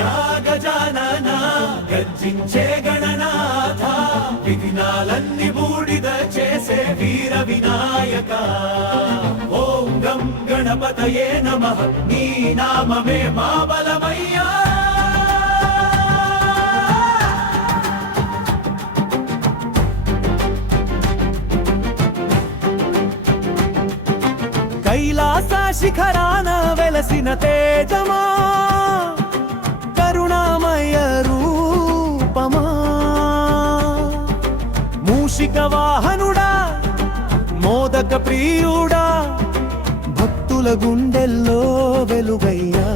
శరణమయ్యా గజానన గర్జించే గణనాథ విఘ్నాలన్నీ బూడిద చేసే వీర వినాయక ఓం గం గణపతయే నమః నీ నామమే మా బలమయ్యా కైలాస శిఖరాన వెలసిన తేజమా కరుణామయ రూపమా మూషిక వాహనుడా మోదక ప్రియుడా భక్తుల గుండెల్లో వెలుగయ్యా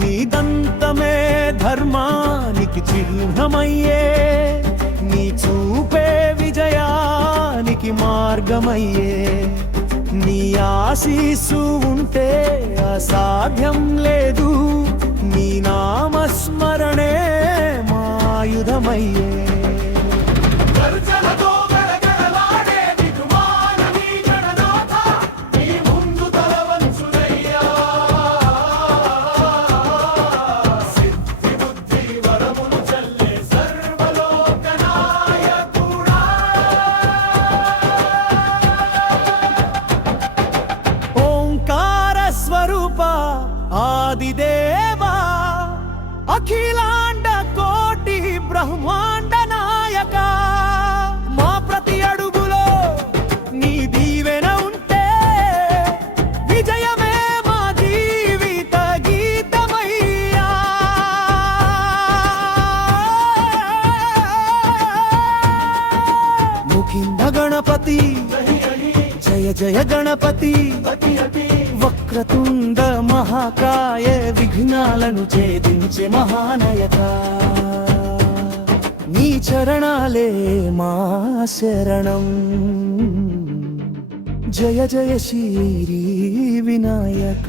నీ దంతమే ధర్మానికి చిహ్నమయ్యే నీ చూపే విజయానికి మార్గమయ్యే నీ ఆశీస్సు ఉంటే అసాధ్యం లేదు నీ నామస్మరణే మాయుధమయ్యే ఆదిదేవా అఖిలాండ కోటి బ్రహ్మాండ నాయక మా ప్రతి అడుగులో నీ దీవెన ఉంటే విజయమే మా జీవిత గీతమయ్యా ముఖింద గణపతి జయ జయ గణపతి వక్రతుండ మహాకాయ విఘ్నాలను ఛేదించే మహానయక నీ చరణాలే మా శరణం జయ జయ శ్రీ వినాయక